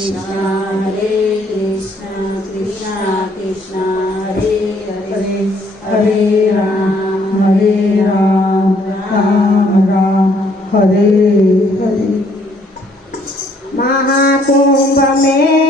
Krishna Hare Krishna Krishna Krishna Hare Hare Hare Ram Hare Ram Ram Ram Hare Hare Mahakumbh में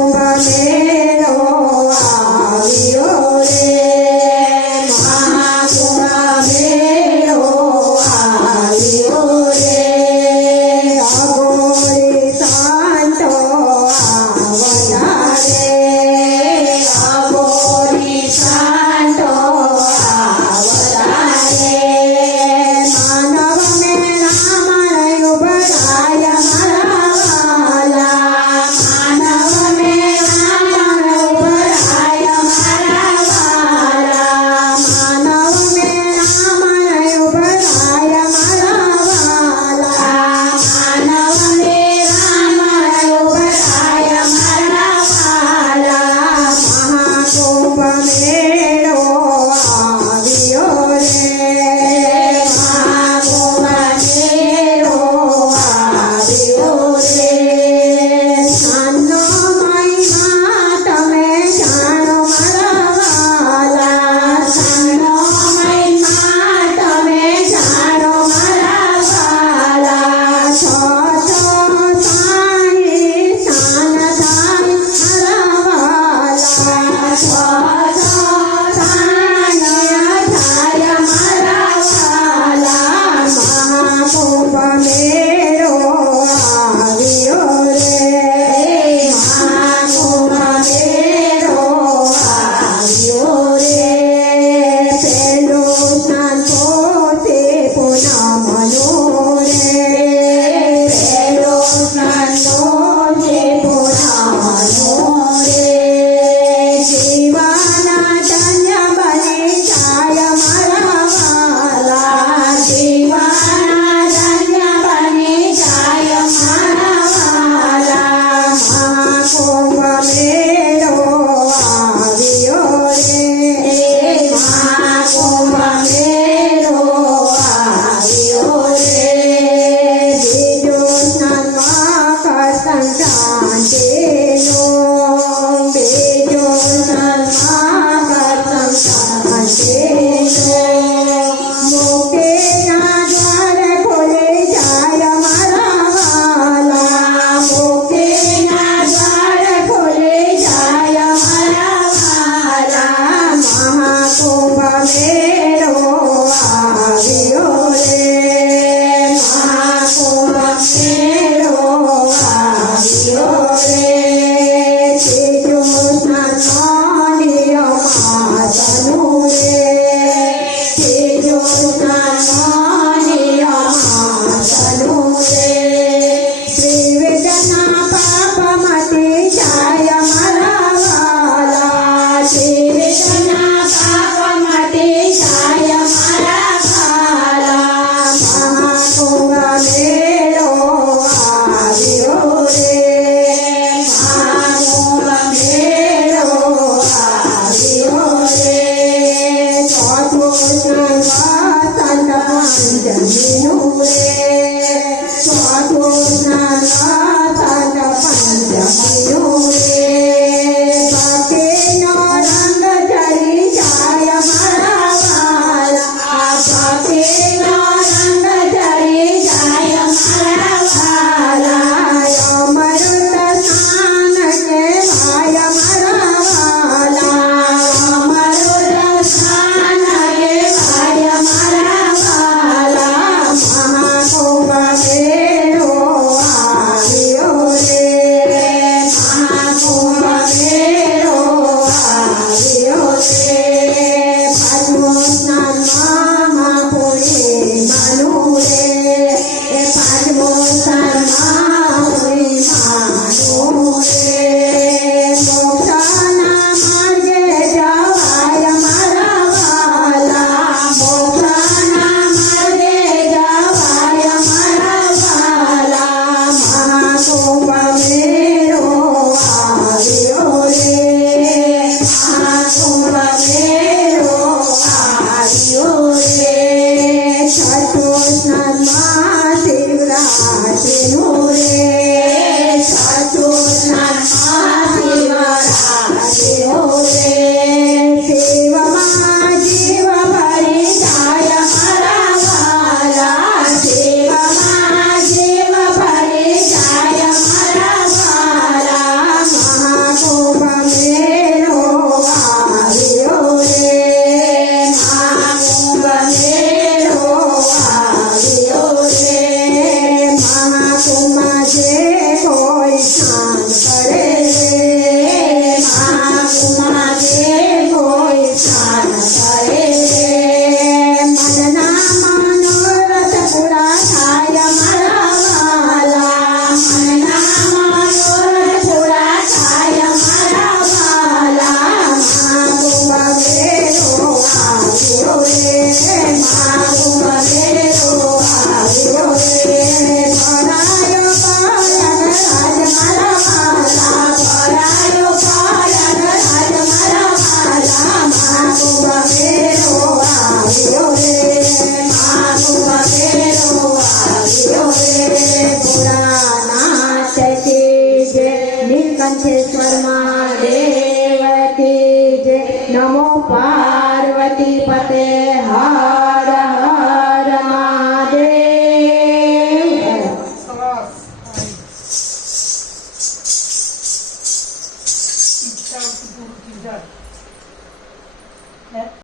passar. Amen.